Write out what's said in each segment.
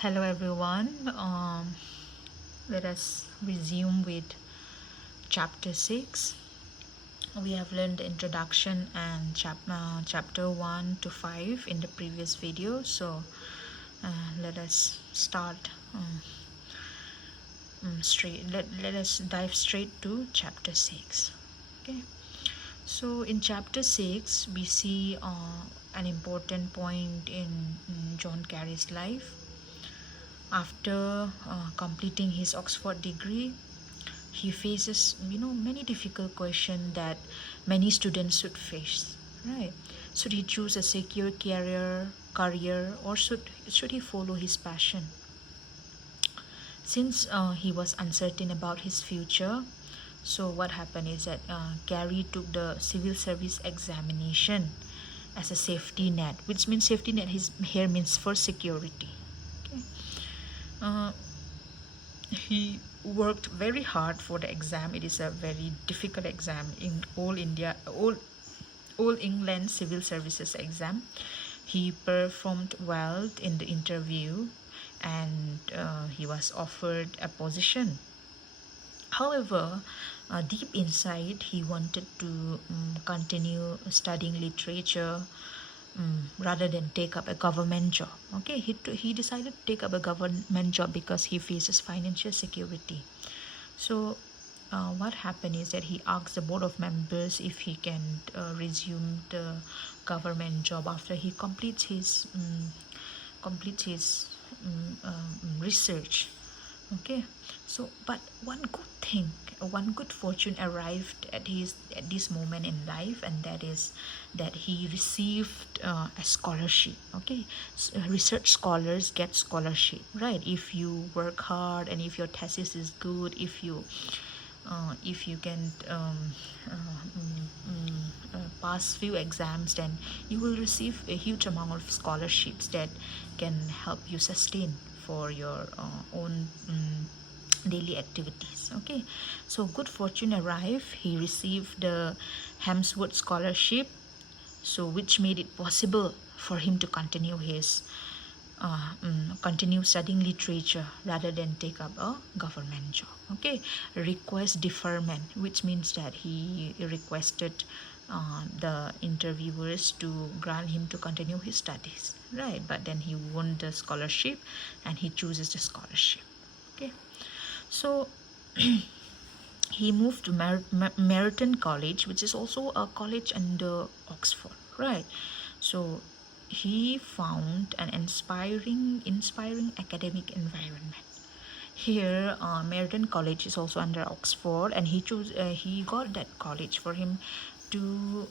Hello everyone. Let us resume with chapter 6. We have learned the introduction and chapter 1 to 5 in the previous video. So let us start straight. Let us dive straight to chapter 6. Okay. So in chapter 6, we see an important point in John Carey's life. After completing his Oxford degree, he faces many difficult questions that many students should face, right? Should he choose a secure career, or should he follow his passion? Since he was uncertain about his future, so what happened is that Gary took the civil service examination as a safety net, which means safety net here means for security. Okay. uh, he worked very hard for the exam. It is a very difficult exam in all England civil services exam. He performed well in the interview, and he was offered a position. However, deep inside, he wanted to continue studying literature, rather than take up a government job. Okay, he decided to take up a government job because he faces financial security. So what happened is that he asked the board of members if he can resume the government job after he completes his research. Okay, so but one good fortune arrived at this moment in life, and that is that he received a scholarship. Okay, research scholars get scholarship, right? If you work hard and if your thesis is good, if you can pass few exams, then you will receive a huge amount of scholarships that can help you sustain for your own daily activities. Okay, so good fortune arrived. He received the Hemsworth scholarship, so which made it possible for him to continue studying literature rather than take up a government job. Okay, request deferment, which means that he requested the interviewers to grant him to continue his studies, right? But then he won the scholarship, and he chooses the scholarship. Okay, so he moved to Merton College, which is also a college under Oxford, right? So he found an inspiring academic environment. Here, Merton College is also under Oxford, and he got that college for him to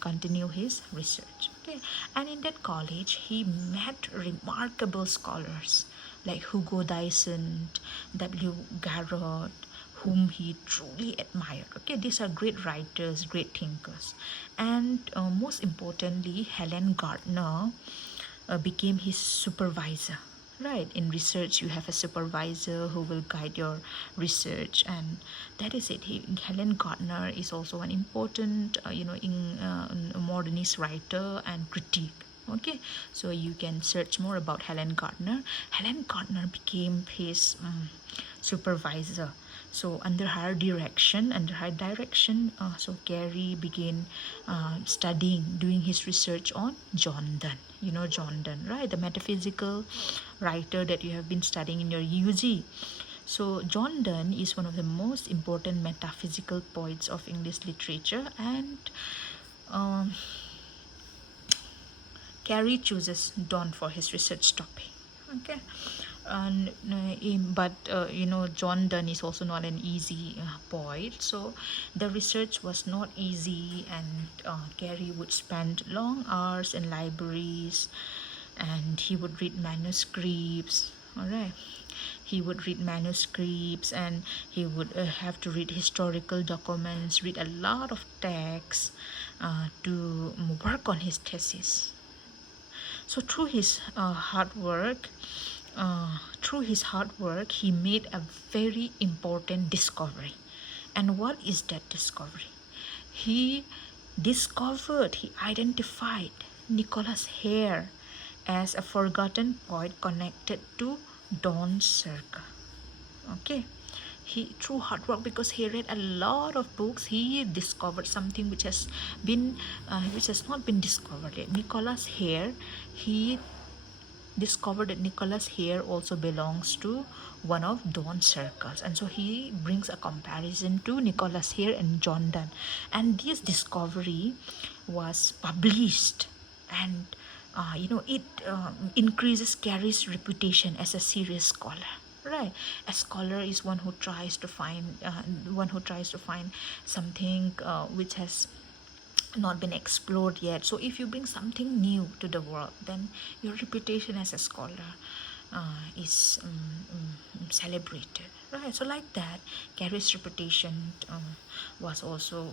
continue his research. Okay, and in that college, he met remarkable scholars like Hugo Dyson, W. Garrett, whom he truly admired. Okay, these are great writers, great thinkers, and most importantly, Helen Gardner became his supervisor. Right, in research you have a supervisor who will guide your research, and that is it. Helen Gardner is also an important modernist writer and critique. Okay, so you can search more about Helen Gardner. Helen Gardner became his supervisor. So under her direction, so Gary began doing his research on John Donne. You know John Donne, right? The metaphysical writer that you have been studying in your UG. So John Donne is one of the most important metaphysical poets of English literature, and um, Carey chooses Donne for his research topic. Okay, and John Donne is also not an easy poet, so the research was not easy, and Carey would spend long hours in libraries, and he would read manuscripts. All right, he would read manuscripts, and he would have to read historical documents, read a lot of texts to work on his thesis. So through his hard work, he made a very important discovery. And what is that discovery? He identified Nicholas Hare as a forgotten poet connected to Dawn's circle. Okay, he through hard work, because he read a lot of books, he discovered something which has not been discovered yet. Nicholas Hare, he discovered that Nicholas Hare also belongs to one of Dawn's circles, and so he brings a comparison to Nicholas Hare and John Donne, and this discovery was published, and it increases Carey's reputation as a serious scholar. Right, a scholar is one who tries to find something which has not been explored yet. So if you bring something new to the world, then your reputation as a scholar is celebrated, right? So like that, Carey's reputation was also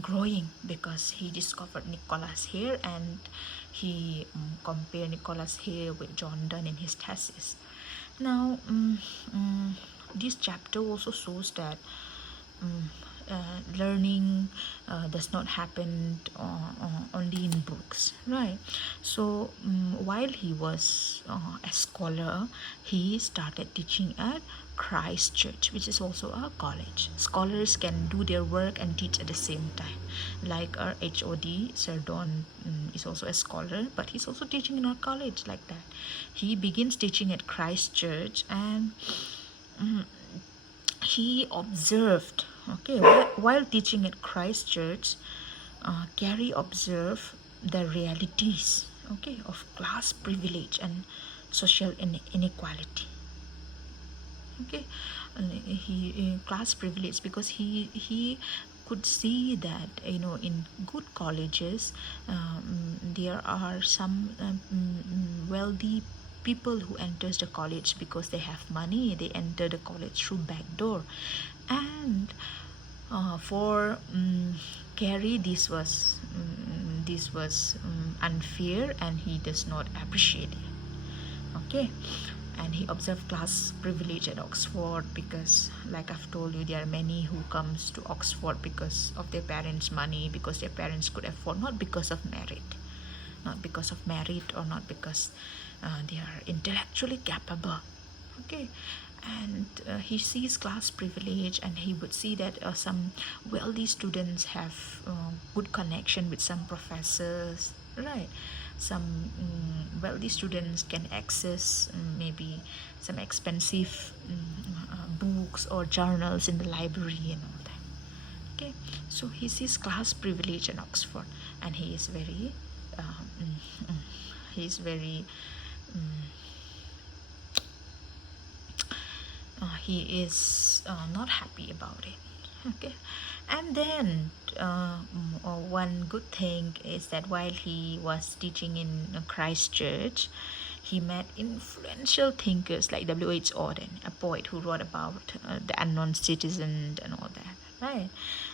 growing, because he discovered Nicholas Hare, and he compared Nicholas Hare with John Donne in his thesis. Now, this chapter also shows that um, learning does not happen only in books, right? So while he was a scholar, he started teaching at Christ Church, which is also a college. Scholars can do their work and teach at the same time. Like our HOD, Sir Don, is also a scholar, but he's also teaching in our college like that. He begins teaching at Christ Church, and he observed, okay, while teaching at Christ Church, Carey observed the realities, okay, of class privilege and social inequality. Okay, he class privilege, because he could see that, in good colleges there are some wealthy people who enters the college because they have money. They enter the college through back door, and for Carey, this was unfair, and he does not appreciate it. Okay, and he observed class privilege at Oxford, because like I've told you, there are many who comes to Oxford because of their parents' money, because their parents could afford, not because of merit, or not because they are intellectually capable. Okay, and he sees class privilege, and he would see that some wealthy students have good connection with some professors, right? Some wealthy students can access maybe some expensive books or journals in the library and all that. Okay, so he sees class privilege in Oxford, and he is very um, mm, mm, he is very he is not happy about it. Okay, and then one good thing is that while he was teaching in Christ Church, he met influential thinkers like W.H. Auden, a poet who wrote about the unknown citizen and all that, right?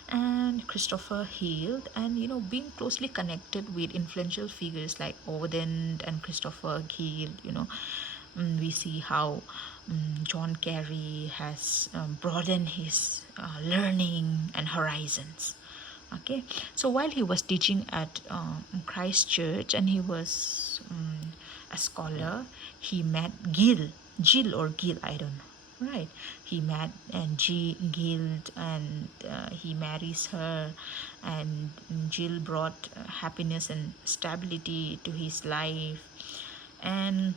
And Christopher Hill, and being closely connected with influential figures like Auden and Christopher Hill, we see how John Carey has broadened his learning and horizons. Okay, so while he was teaching at Christ Church, and he was a scholar, he met Jill or Gil, I don't know. Right, he met and Gil, and he marries her, and Jill brought happiness and stability to his life. And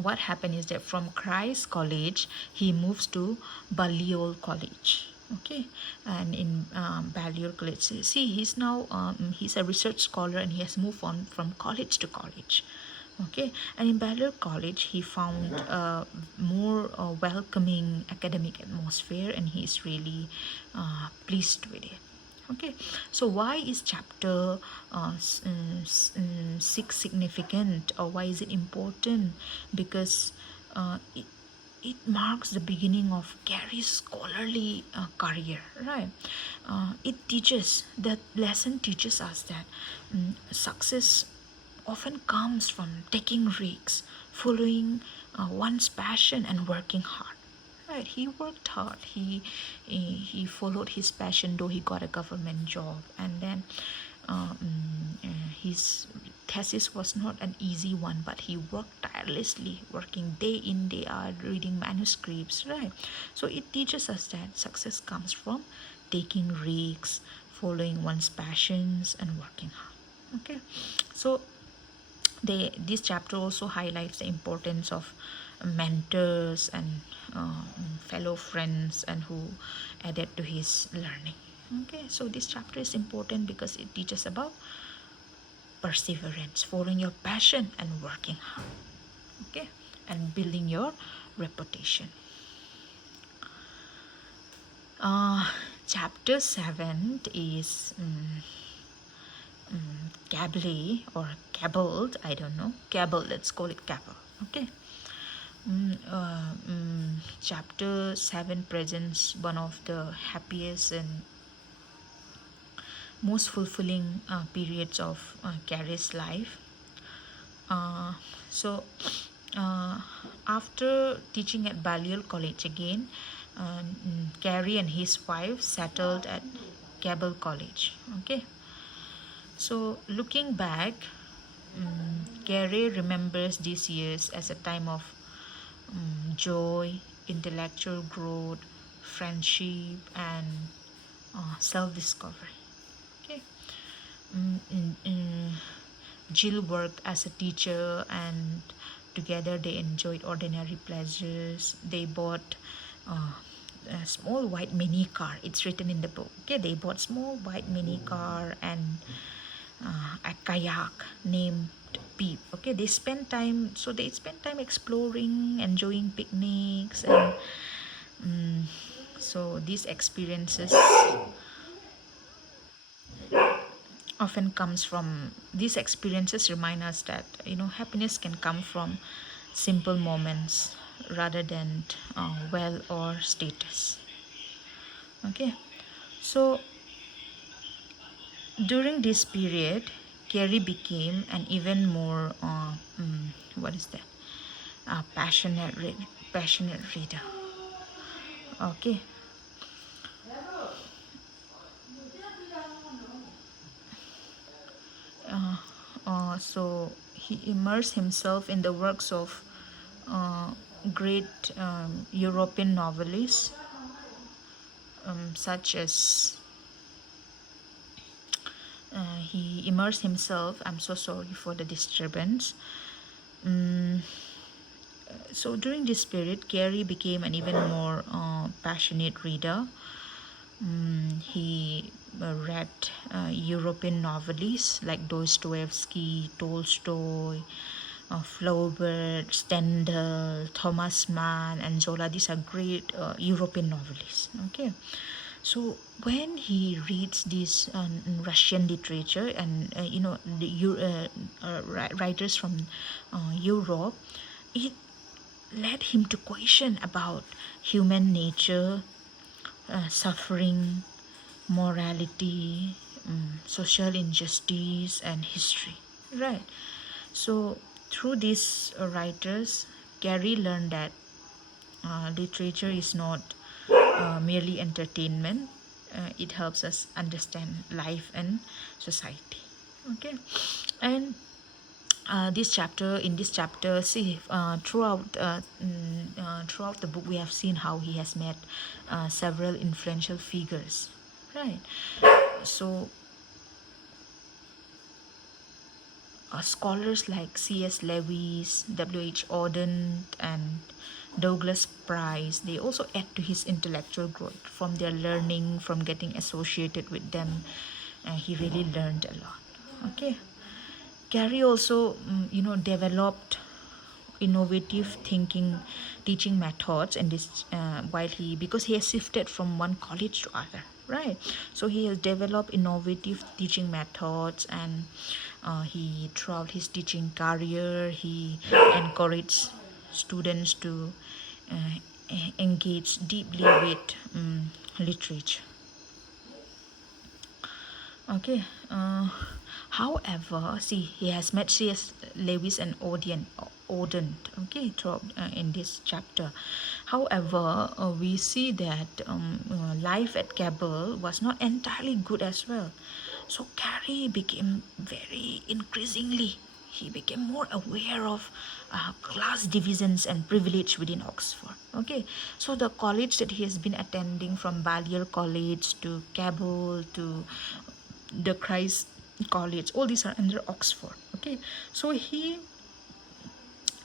what happened is that from Christ College, he moves to Balliol College. Okay, and in Balliol College, see, he's a research scholar, and he has moved on from college to college. Okay, and in Balliol College, he found a more welcoming academic atmosphere, and he is really pleased with it. Okay, so why is chapter 6 significant, or why is it important? Because it marks the beginning of Carey's scholarly career, right? That lesson teaches us that success often comes from taking risks, following one's passion, and working hard. Right, he worked hard. He followed his passion, though he got a government job, and then his thesis was not an easy one, but he worked tirelessly, working day in, day out, reading manuscripts, right? So it teaches us that success comes from taking risks, following one's passions, and working hard. Okay, so this chapter also highlights the importance of mentors and fellow friends and who added to his learning. Okay, so this chapter is important because it teaches about perseverance, following your passion and working hard. Okay, and building your reputation. uh, Chapter 7 is Cablet or Cabbled, I don't know, Cabble, let's call it Cabble. Okay. Chapter 7 presents one of the happiest and most fulfilling periods of Carrie's life. Uh, so, after teaching at Balliol College again, Carrie and his wife settled at Cabell College. Okay. So, looking back, Carrie remembers these years as a time of joy, intellectual growth, friendship, and self discovery. Okay. Jill worked as a teacher, and together they enjoyed ordinary pleasures. They bought a small white mini car. It's written in the book. Okay, they bought small white mini car and a kayak named Peep. Okay, they spent time. So they spent time exploring, enjoying picnics, and so these experiences often comes from these experiences remind us that happiness can come from simple moments rather than wealth or status. Okay, so during this period, Carrie became an even more what is that passionate reader. Okay. So he immersed himself in the works of great European novelists such as he immersed himself. I'm so sorry for the disturbance. So during this period, Carey became an even more passionate reader. He read European novelists like Dostoevsky, Tolstoy, Flaubert, Stendhal, Thomas Mann, and Zola. These are great European novelists. Okay, so when he reads this Russian literature and the writers from Europe, it led him to question about human nature, suffering, morality, social injustice, and history. Right. So through these writers, Gary learned that literature is not merely entertainment. It helps us understand life and society. Okay, and in this chapter, see throughout the book we have seen how he has met several influential figures, right? So scholars like C.S. Lewis, W.H. Auden, and Douglas Price, they also add to his intellectual growth from their learning, from getting associated with them. He really learned a lot. Okay, Gary also, developed innovative teaching methods, and this because he has shifted from one college to other, right? So he has developed innovative teaching methods, and he throughout his teaching career, he encouraged students to engage deeply with literature. Okay. However, see, he has met C.S. Lewis and Auden. Okay, throughout in this chapter. However, we see that life at Cabell was not entirely good as well. So Carey became he became more aware of class divisions and privilege within Oxford. Okay, so the college that he has been attending, from Balliol College to Cabot to the Christ College, all these are under Oxford. Okay, so he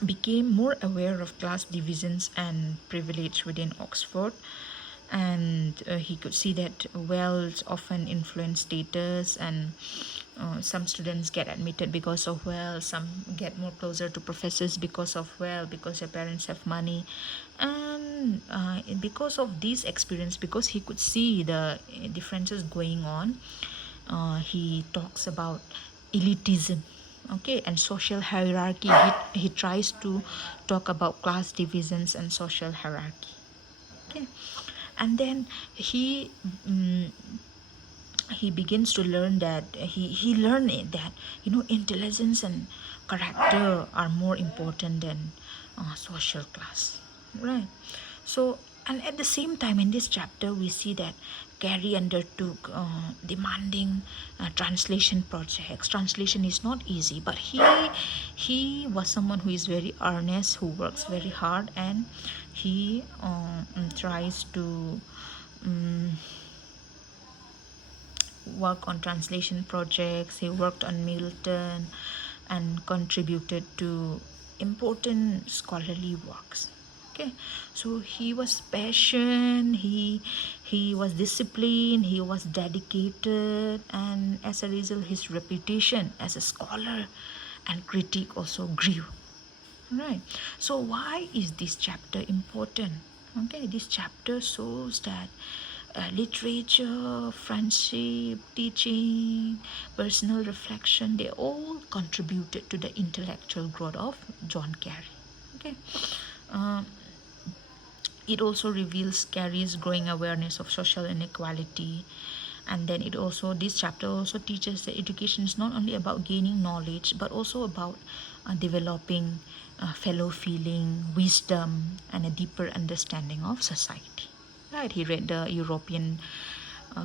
became more aware of class divisions and privilege within Oxford, and he could see that wealth often influence status, and some students get admitted because of wealth, some get more closer to professors because of wealth, because their parents have money. And because of this experience, because he could see the differences going on, he talks about elitism, okay, and social hierarchy. He tries to talk about class divisions and social hierarchy. Okay, and then he begins to learn that he learned that intelligence and character are more important than social class, right? So, and at the same time, in this chapter we see that Carey undertook demanding translation projects. Translation is not easy, but he was someone who is very earnest, who works very hard, and he tries to um, work on translation projects. He worked on Milton and contributed to important scholarly works. Okay, so he was passionate, he was disciplined, he was dedicated, and as a result his reputation as a scholar and critic also grew. Right. So why is this chapter important? Okay, this chapter shows that literature, friendship, teaching, personal reflection, they all contributed to the intellectual growth of John Carey. Okay. Um, it also reveals Carey's growing awareness of social inequality. And then this chapter also teaches that education is not only about gaining knowledge, but also about developing fellow feeling, wisdom, and a deeper understanding of society. Right, he read the European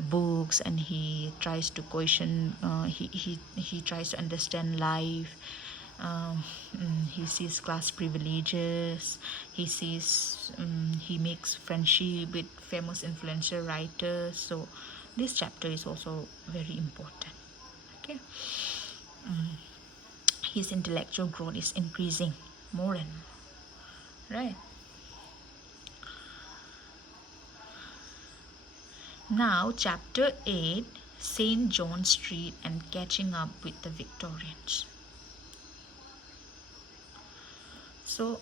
books, and he tries to question, he tries to understand life. He sees class privileges, he makes friendship with famous influencer writers. So this chapter is also very important. Okay, his intellectual growth is increasing more and more, right? Now chapter 8, St. John Street and catching up with the Victorians. So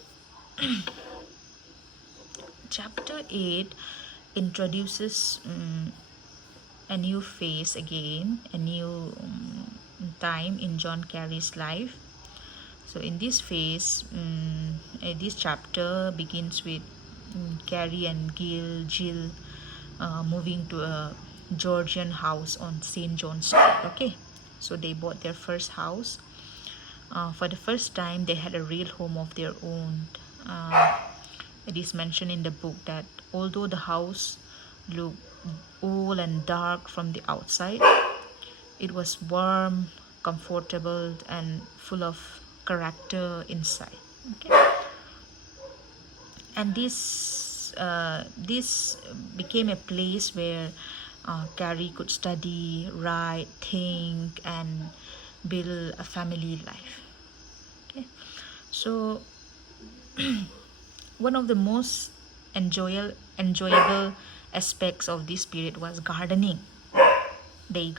chapter 8 introduces a new phase again, a new time in John Carey's life. So in this phase, this chapter begins with Carey and Jill moving to a Georgian house on St. John Street. Okay, so they bought their first house. For the first time, they had a real home of their own. It is mentioned in the book that although the house looked old and dark from the outside, it was warm, comfortable, and full of character inside. Okay, and this became a place where Carey could study, write, think, and build a family life. Okay, so one of the most enjoyable aspects of this period was gardening. They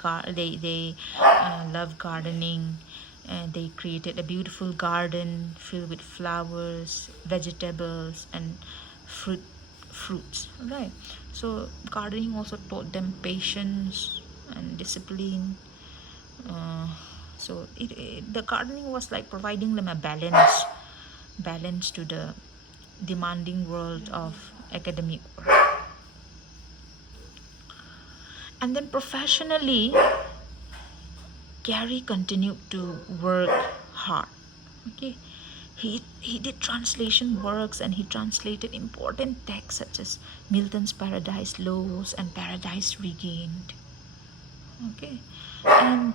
love gardening, and they created a beautiful garden filled with flowers, vegetables, and fruits. Right. So gardening also taught them patience and discipline. The gardening was like providing them a balance to the demanding world of academic work. And then professionally, Carey continued to work hard. Okay, he did translation works, and he translated important texts such as Milton's Paradise Lost and Paradise Regained. Okay, and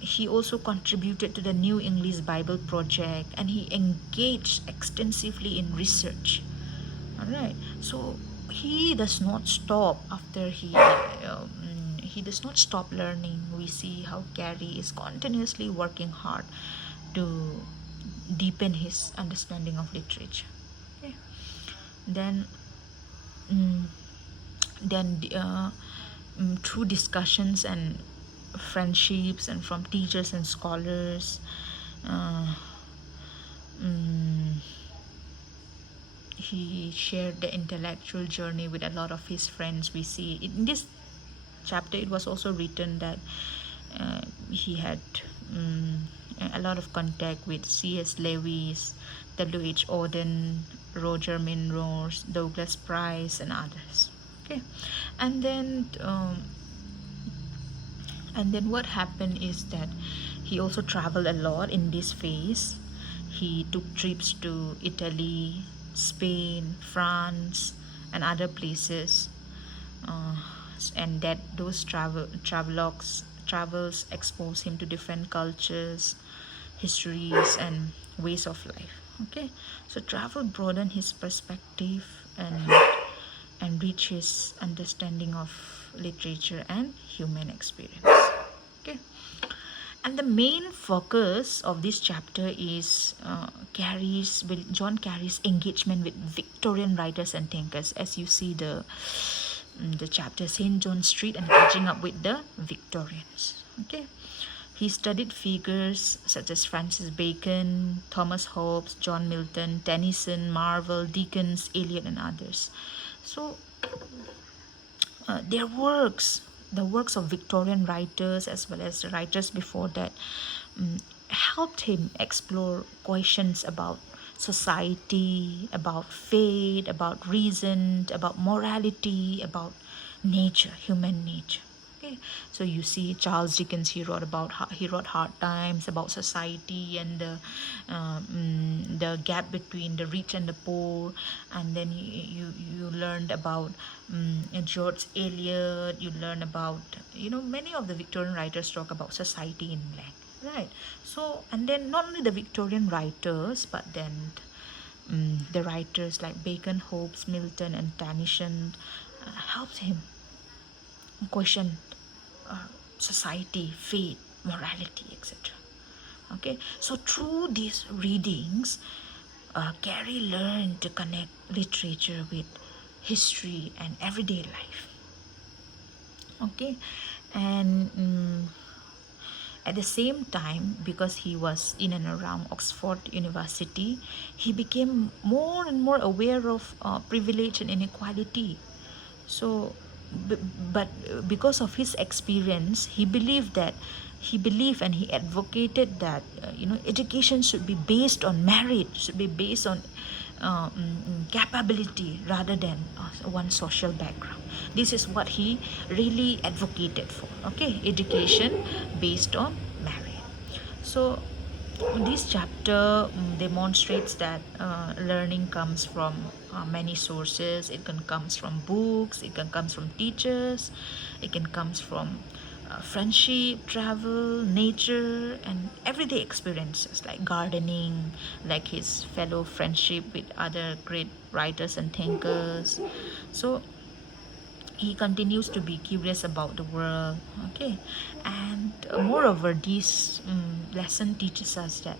he also contributed to the New English Bible Project, and he engaged extensively in research. All right, so he does not stop after he does not stop learning. We see how Gary is continuously working hard to deepen his understanding of literature. Okay. Then, mm, through discussions and friendships and from teachers and scholars, uh, mm, he shared the intellectual journey with a lot of his friends. We see in this chapter it was also written that he had um, a lot of contact with C.S. Lewis, W.H. Auden, Roger Minrose, Douglas Price, and others. Okay, and then what happened is that he also traveled a lot in this phase. He took trips to Italy, Spain, France, and other places, uh, and that those travels expose him to different cultures, histories, and ways of life. Okay, so travel broaden his perspective and enrich his understanding of literature and human experience. Okay, and the main focus of this chapter is John Carey's engagement with Victorian writers and thinkers. As you see the chapter St. John Street and catching up with the Victorians. Okay, he studied figures such as Francis Bacon, Thomas Hobbes, John Milton, Tennyson, Marvell, Dickens, Eliot, and others. So their works, the works of Victorian writers as well as the writers before that, helped him explore questions about society, about fate, about reason, about morality, about nature, human nature. Okay, so you see Charles Dickens, he wrote Hard Times, about society and the gap between the rich and the poor. And then you learned about George Eliot. You learn about, many of the Victorian writers talk about society in black, right? So, and then not only the Victorian writers, but then the writers like Bacon, Hobbes, Milton, and Tennyson helped him question uh, society, faith, morality, etc. Okay, so through these readings, Gary learned to connect literature with history and everyday life. Okay, and at the same time, because he was in and around Oxford University, he became more and more aware of privilege and inequality. So, but because of his experience, he believed and he advocated that education should be based on merit, should be based on capability rather than one social background. This is what he really advocated for. Okay, education based on merit. So this chapter demonstrates that learning comes from many sources. It can comes from books, it can comes from teachers, it can comes from friendship, travel, nature, and everyday experiences like gardening, like his fellow friendship with other great writers and thinkers. So he continues to be curious about the world. Okay, and moreover this lesson teaches us that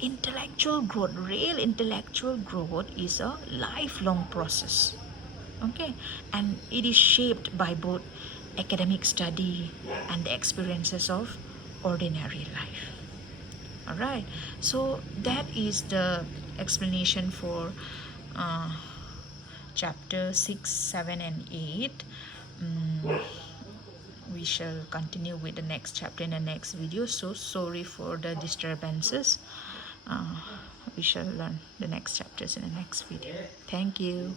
real intellectual growth is a lifelong process. Okay, and it is shaped by both academic study and the experiences of ordinary life. All right, so that is the explanation for uh, chapter 6, 7, and 8. Mm, we shall continue with the next chapter in the next video. So sorry for the disturbances. uh, we shall learn the next chapters in the next video. Thank you.